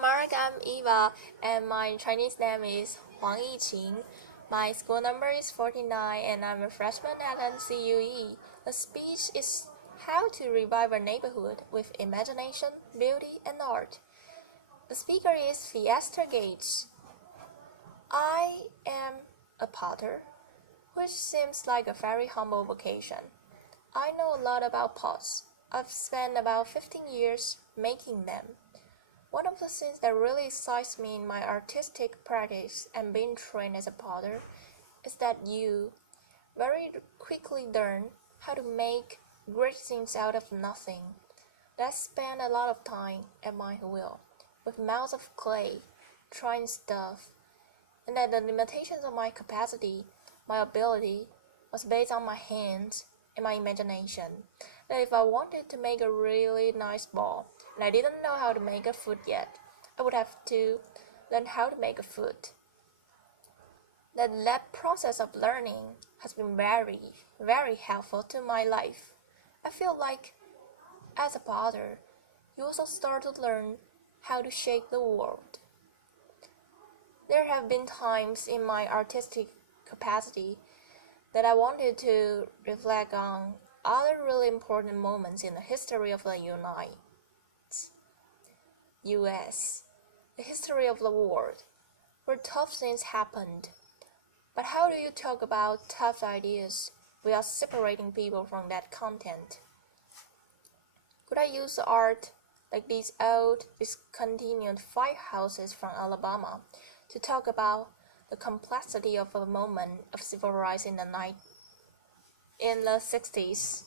Mark, I'm Eva, and my Chinese name is Huang Yiqing. My school number is 49, and I'm a freshman at NCUE. The speech is how to revive a neighborhood with imagination, beauty, and art. The speaker is Theaster Gates. I am a potter, which seems like a very humble vocation. I know a lot about pots. I've spent about 15 years making them. One of the things that really excites me in my artistic practice and being trained as a potter is that you very quickly learn how to make great things out of nothing. That I spend a lot of time at my wheel with mouths of clay, trying stuff, and that the limitations of my capacity, my ability, was based on my hands and my imagination. That if I wanted to make a really nice ball and I didn't know how to make a foot yet, I would have to learn how to make a foot. That process of learning has been very, very helpful to my life. I feel like as a potter, you also start to learn how to shape the world. There have been times in my artistic capacity that I wanted to reflect on other really important moments in the history of the United US, the history of the world, where tough things happened. But how do you talk about tough ideas without separating people from that content? Could I use art like these old, discontinued firehouses from Alabama to talk about the complexity of a moment of civil rights in the 60s?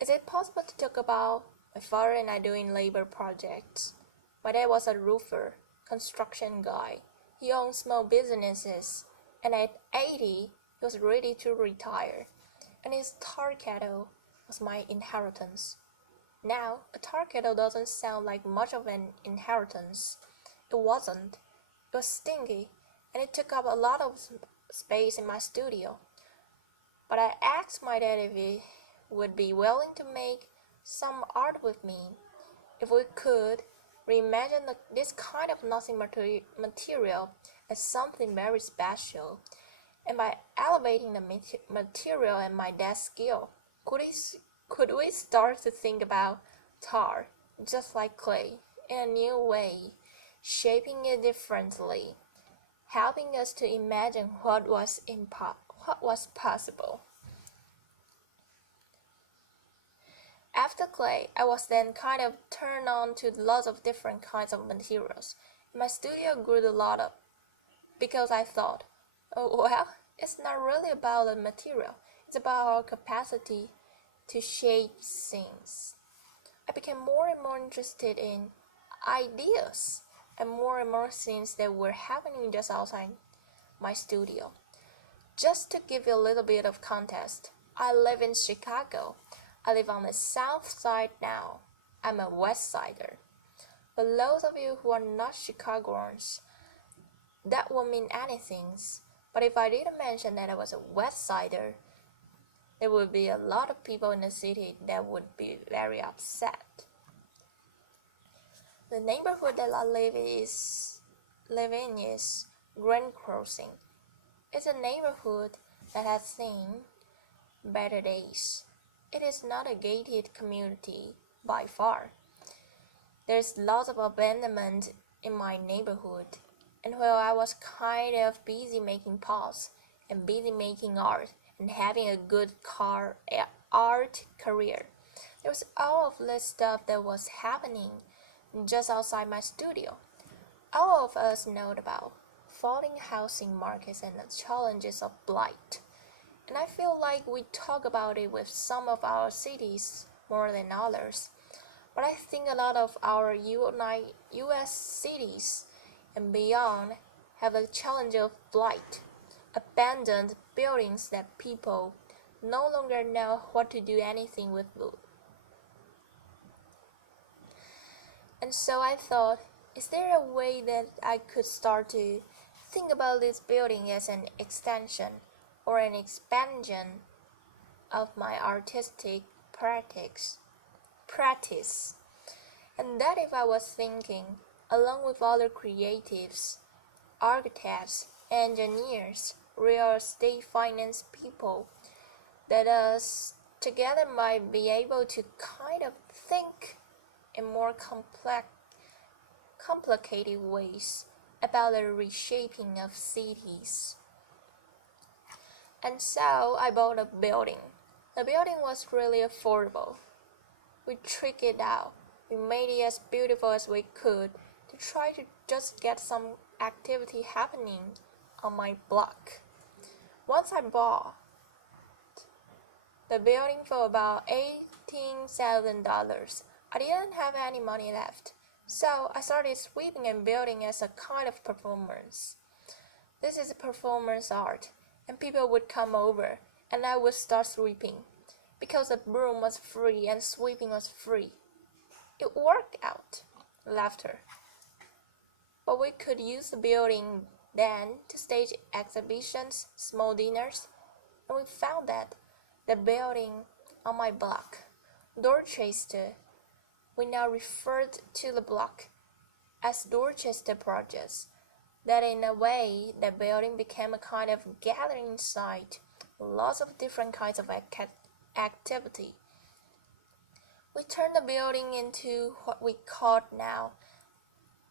Is it possible to talk about my father and I doing labor projects? My dad was a roofer, construction guy. He owned small businesses, and at 80, he was ready to retire, and his tar kettle was my inheritance. Now, a tar kettle doesn't sound like much of an inheritance. It wasn't. It was stinky, and it took up a lot of space in my studio. But I asked my dad if he would be willing to make some art with me. If we could reimagine this kind of nothing material as something very special, and by elevating the material and my dad's skill, could we start to think about tar, just like clay, in a new way, shaping it differently, helping us to imagine what was possible. After clay, I was then kind of turned on to lots of different kinds of materials. My studio grew a lot up because I thought, oh well, it's not really about the material, it's about our capacity to shape things. I became more and more interested in ideas and more things that were happening just outside my studio. Just to give you a little bit of context, I live in Chicago. I live on the south side now. I'm a west sider. For those of you who are not Chicagoans, that won't mean anything. But if I didn't mention that I was a west sider, there would be a lot of people in the city that would be very upset. The neighborhood that I live in is Grand Crossing. It's a neighborhood that has seen better days. It is not a gated community by far. There's lots of abandonment in my neighborhood, and while I was kind of busy making pots and busy making art and having a good art career, there was all of this stuff that was happening just outside my studio. All of us know about falling housing markets and the challenges of blight. And I feel like we talk about it with some of our cities more than others. But I think a lot of our US cities and beyond have a challenge of blight, abandoned buildings that people no longer know what to do anything with. And so I thought, is there a way that I could start to think about this building as an extension or an expansion of my artistic practice? And that if I was thinking, along with other creatives, architects, engineers, real estate finance people, that us together might be able to kind of think in more complicated ways about the reshaping of cities. And so I bought a building. The building was really affordable. We tricked it out. We made it as beautiful as we could to try to just get some activity happening on my block. Once I bought the building for about $18,000, I didn't have any money left, so I started sweeping and building as a kind of performance. This is performance art, and people would come over, and I would start sweeping, because the broom was free and sweeping was free. It worked out. Laughter. But we could use the building then to stage exhibitions, small dinners, and we found that the building on my block, Dorchester, we now referred to the block as Dorchester Projects, that in a way the building became a kind of gathering site, lots of different kinds of activity. We turned the building into what we call now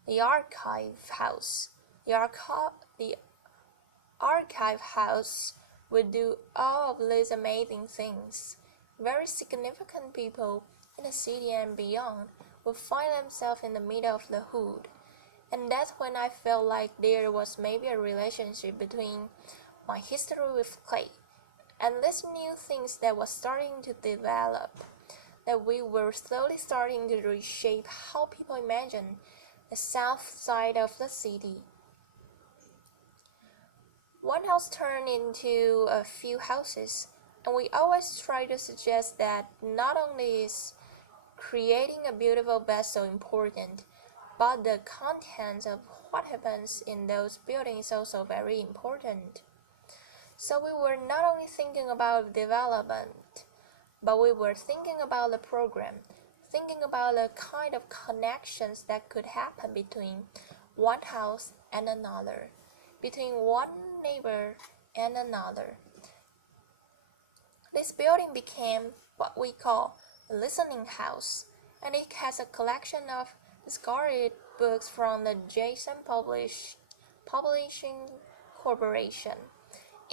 the archive house. The archive house would do all of these amazing things. Very significant people in the city and beyond would find themselves in the middle of the hood. And that's when I felt like there was maybe a relationship between my history with clay and these new things that was starting to develop, that we were slowly starting to reshape how people imagine the south side of the city. One house turned into a few houses, and we always try to suggest that not only is creating a beautiful vessel important, but the contents of what happens in those buildings is also very important. So we were not only thinking about development, but we were thinking about the program, thinking about the kind of connections that could happen between one house and another, between one neighbor and another. This building became what we call a listening house, and it has a collection of discarded books from the Jason Publishing Corporation,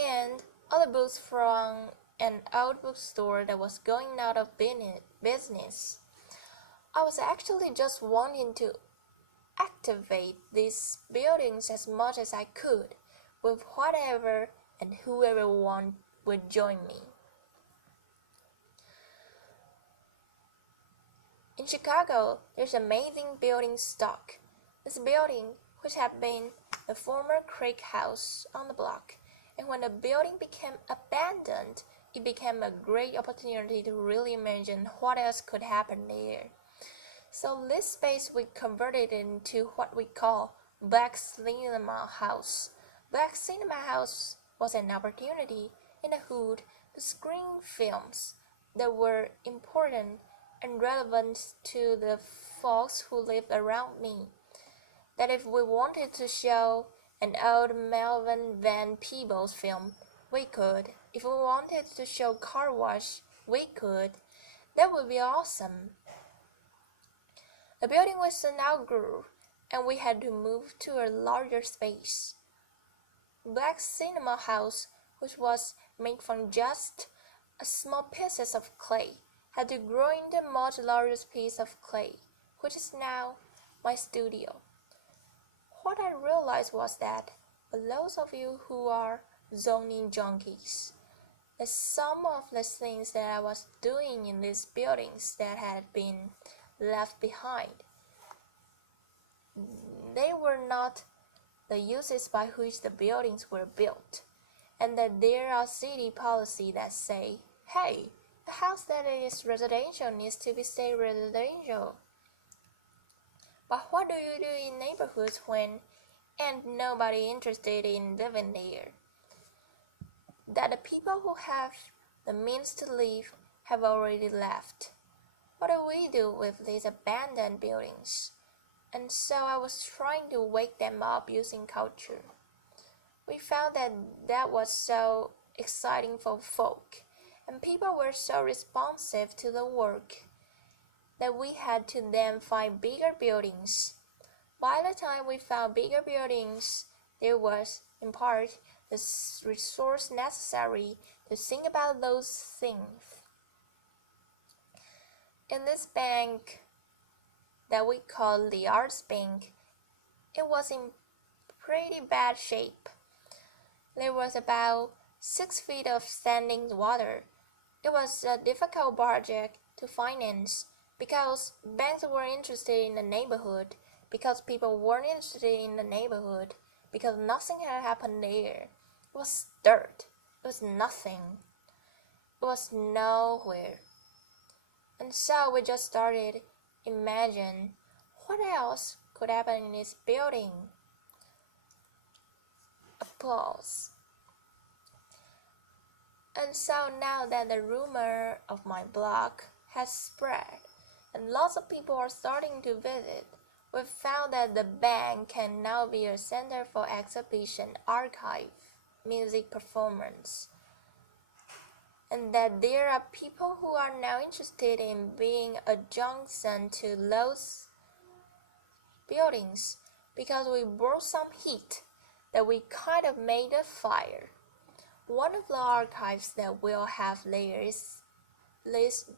and other books from an old bookstore that was going out of business. I was actually just wanting to activate these buildings as much as I could, with whatever and whoever would join me. In Chicago, there's amazing building stock. This building, which had been the former Craig House on the block, and when the building became abandoned, it became a great opportunity to really imagine what else could happen there. So this space we converted into what we call Black Cinema House. Black Cinema House was an opportunity in the hood to screen films that were important and relevant to the folks who lived around me. That if we wanted to show an old Melvin Van Peebles film, we could. If we wanted to show Car Wash, we could. That would be awesome. The building was outgrew, and we had to move to a larger space. Black Cinema House, which was made from just a small pieces of clay, had to grow into a much larger piece of clay, which is now my studio. What I realized was that for those of you who are zoning junkies, that some of the things that I was doing in these buildings that had been left behind, they were not the uses by which the buildings were built, and that there are city policies that say, hey, the house that is residential needs to be stay residential. But what do you do in neighborhoods when ain't nobody interested in living there? That the people who have the means to live have already left. What do we do with these abandoned buildings? and so I was trying to wake them up using culture. We found that was so exciting for folk, and people were so responsive to the work that we had to then find bigger buildings. By the time we found bigger buildings, there was, in part, the resource necessary to think about those things. In this bank that we call the Arts Bank, it was in pretty bad shape. There was about 6 feet of standing water. It was a difficult project to finance because banks were interested in the neighborhood, because people weren't interested in the neighborhood, because nothing had happened there. It was dirt. It was nothing. It was nowhere. And so we just started imagine what else could happen in this building. Applause. And so now that the rumor of my blog has spread and lots of people are starting to visit, we've found that the bank can now be a center for exhibition, archive, music performance, and that there are people who are now interested in being a junction to those buildings because we brought some heat, that we kind of made a fire. One of the archives that we'll have there is this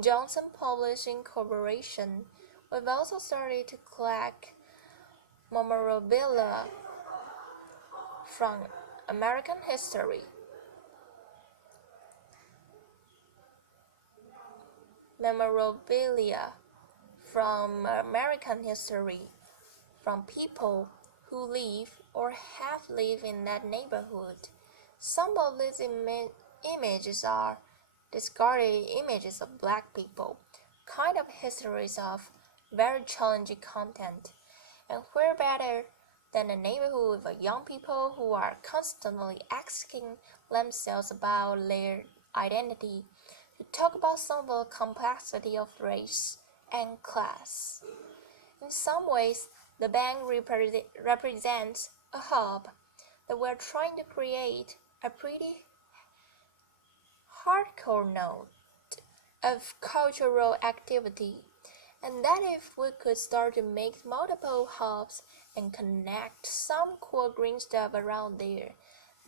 Johnson Publishing Corporation. We've also started to collect memorabilia from American history. Memorabilia from American history, from people who live or have lived in that neighborhood. Some of these images are discarded images of black people, kind of histories of very challenging content, and where better than a neighborhood with young people who are constantly asking themselves about their identity to talk about some of the complexity of race and class. In some ways, the bank represents a hub that we're trying to create a pretty hardcore node of cultural activity, and that if we could start to make multiple hubs and connect some cool green stuff around there,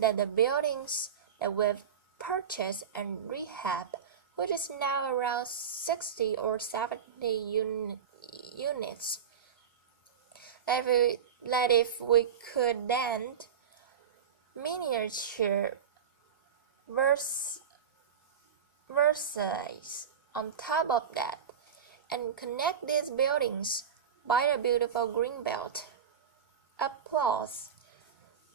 that the buildings that we've purchased and rehab, which is now around 60 or 70 units, that if we could then miniature Versailles on top of that, and connect these buildings by the beautiful green belt. Applause.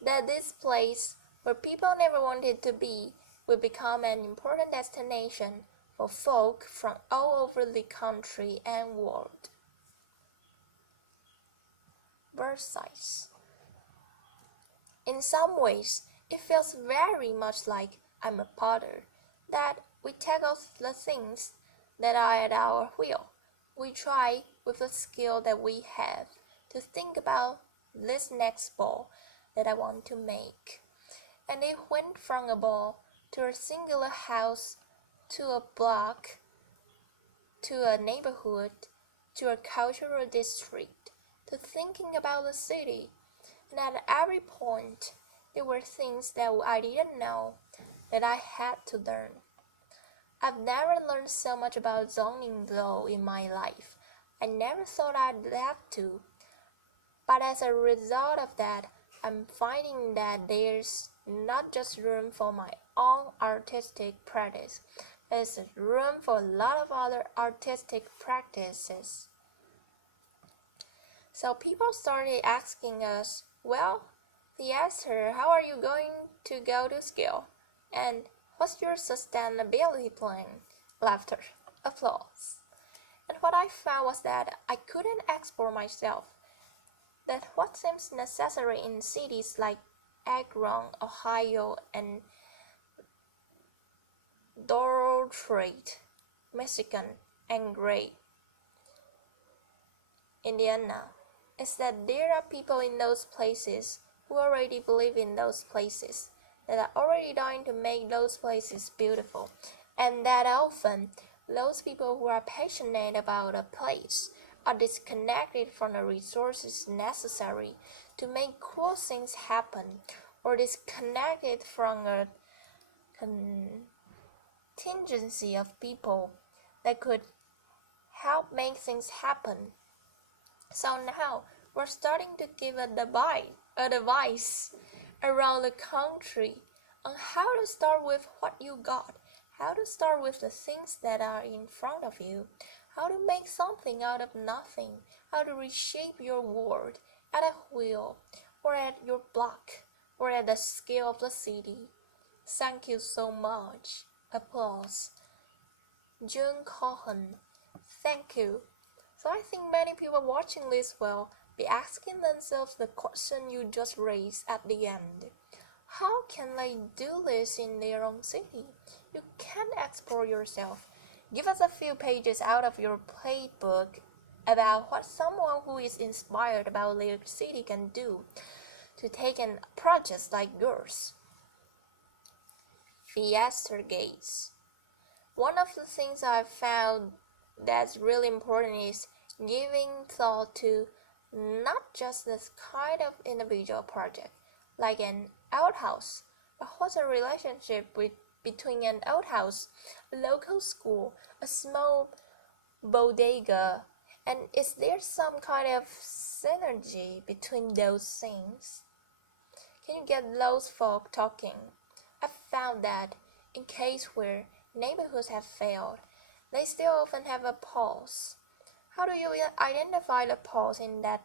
That this place, where people never wanted to be, will become an important destination for folk from all over the country and world. Versailles. In some ways, it feels very much like I'm a potter, that we tackle the things that are at our wheel. We try, with the skill that we have, to think about this next ball that I want to make. And it went from a ball to a singular house, to a block, to a neighborhood, to a cultural district, to thinking about the city. And at every point, there were things that I didn't know that I had to learn. I've never learned so much about zoning law in my life. I never thought I'd have to. But as a result of that, I'm finding that there's not just room for my own artistic practice, there's room for a lot of other artistic practices. So people started asking us, well, Theaster, how are you going to go to scale? And what's your sustainability plan? Laughter, applause. And what I found was that I couldn't export myself. That what seems necessary in cities like Akron, Ohio, and Detroit, Michigan, and Gray, Indiana, is that there are people in those places who already believe in those places, that are already dying to make those places beautiful, and that often those people who are passionate about a place are disconnected from the resources necessary to make cool things happen, or disconnected from a contingency of people that could help make things happen. So now we're starting to give advice around the country on how to start with what you got, how to start with the things that are in front of you, how to make something out of nothing, how to reshape your world at a wheel or at your block or at the scale of the city. Thank you so much. Applause. June Cohen. Thank you. So I think many people watching this will be asking themselves the question you just raised at the end. How can they do this in their own city? You can explore yourself. Give us a few pages out of your playbook about what someone who is inspired about their city can do to take an project like yours. Theaster gates. One of the things I've found that's really important is giving thought to not just this kind of individual project, like an outhouse, but what's a relationship between an outhouse, a local school, a small bodega, and is there some kind of synergy between those things? Can you get those folk talking? I've found that in cases where neighborhoods have failed, they still often have a pulse. How do you identify the pulse in that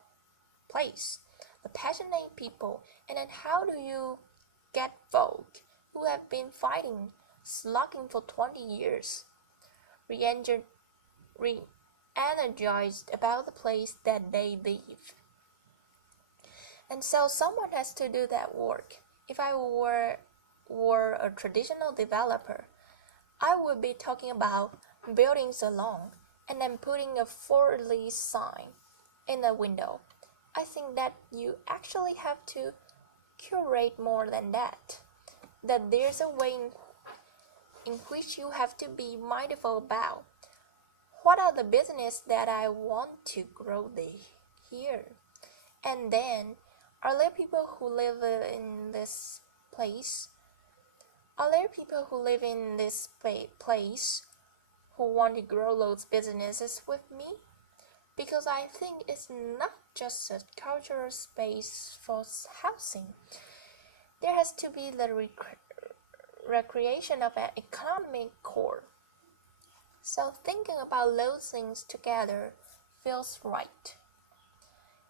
place? The passionate people, and then how do you get folk who have been fighting, slugging for 20 years, re-energized about the place that they live? And so someone has to do that work. If I were a traditional developer, I would be talking about building alone and then putting a for lease sign in the window. I think that you actually have to curate more than that. That there's a way in which you have to be mindful about what are the business that I want to grow here. And then, are there people who live in this place? Are there people who live in this place who want to grow those businesses with me? Because I think it's not just a cultural space for housing. There has to be the recreation of an economic core. So thinking about those things together feels right.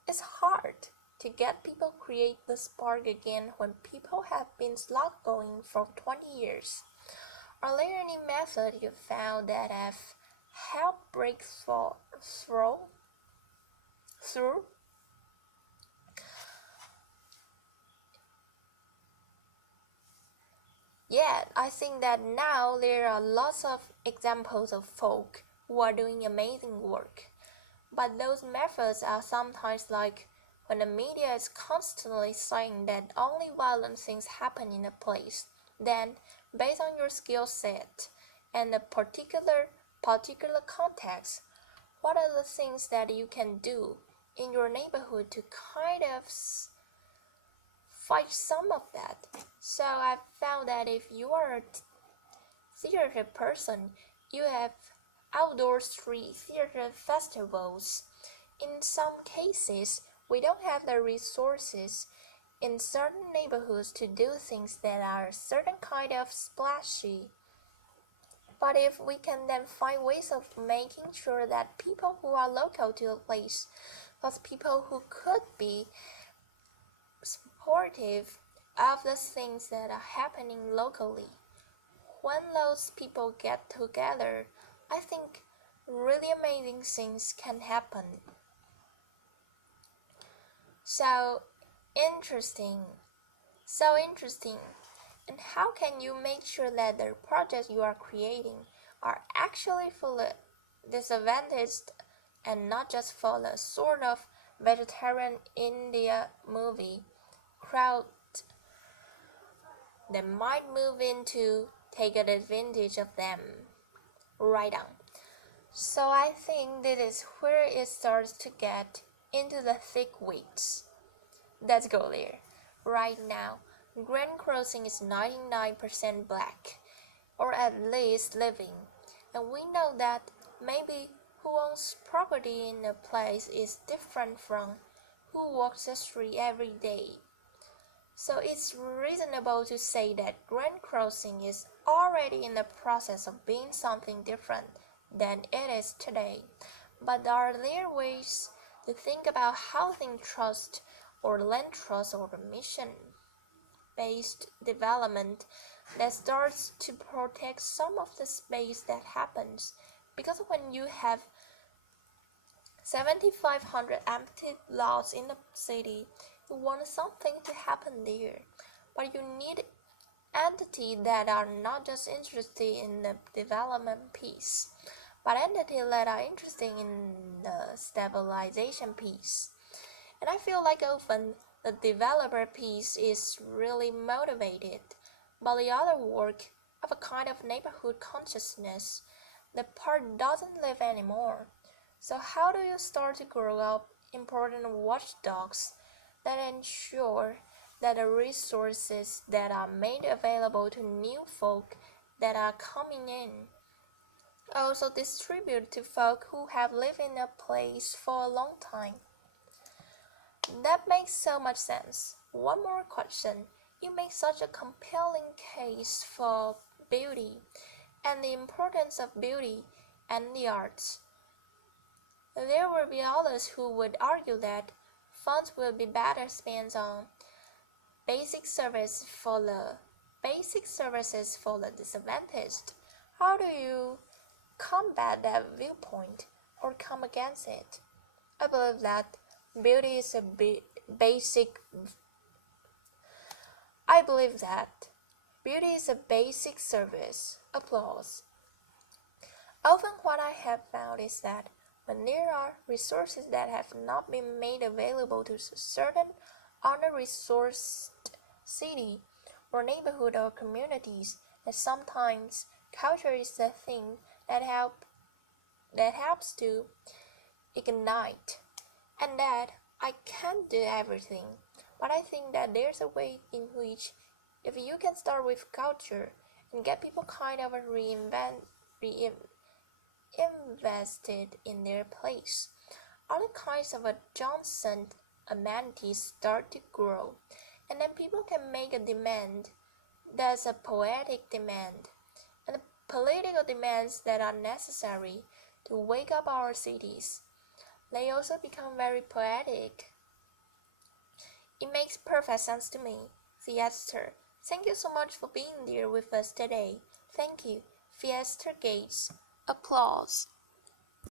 It's hard to get people create the spark again when people have been slugging for 20 years. Are there any methods you found that have helped break through? Yeah, I think that now there are lots of examples of folk who are doing amazing work. But those methods are sometimes like when the media is constantly saying that only violent things happen in a place, then based on your skill set and the particular context, what are the things that you can do in your neighborhood to kind of fight some of that? So I found that if you are a theater person, you have outdoor street theater festivals. In some cases, we don't have the resources in certain neighborhoods to do things that are a certain kind of splashy. But if we can then find ways of making sure that people who are local to a place, plus people who could be supportive of the things that are happening locally, when those people get together, I think really amazing things can happen. So interesting. And how can you make sure that the projects you are creating are actually for the disadvantaged and not just for the sort of vegetarian India movie crowd that might move in to take advantage of them. Right on. So I think this is where it starts to get into the thick weeds. Let's go there. Right now, Grand Crossing is 99% black, or at least living, and we know that maybe who owns property in a place is different from who walks the street every day. So it's reasonable to say that Grand Crossing is already in the process of being something different than it is today. But are there ways to think about housing trust or land trust or mission-based development that starts to protect some of the space that happens? Because when you have 7,500 empty lots in the city, you want something to happen there, but you need entities that are not just interested in the development piece, but entities that are interested in the stabilization piece. And I feel like often the developer piece is really motivated by the other work of a kind of neighborhood consciousness. The part doesn't live anymore. So how do you start to grow up important watchdogs that ensure that the resources that are made available to new folk that are coming in also distribute to folk who have lived in a place for a long time? That makes so much sense. One more question. You make such a compelling case for beauty and the importance of beauty and the arts. There will be others who would argue that funds will be better spent on basic services for the disadvantaged. How do you combat that viewpoint or come against it? I believe that beauty is a basic service. Applause. Often what I have found is that when there are resources that have not been made available to certain under-resourced city or neighborhood or communities, that sometimes culture is the thing that helps to ignite, and that I can't do everything, but I think that there's a way in which if you can start with culture and get people kind of invested in their place, other kinds of adjacent amenities start to grow, and then people can make a demand that's a poetic demand, and the political demands that are necessary to wake up our cities. They also become very poetic. It makes perfect sense to me. Theaster. Thank you so much for being there with us today. Thank you. Theaster Gates. Applause.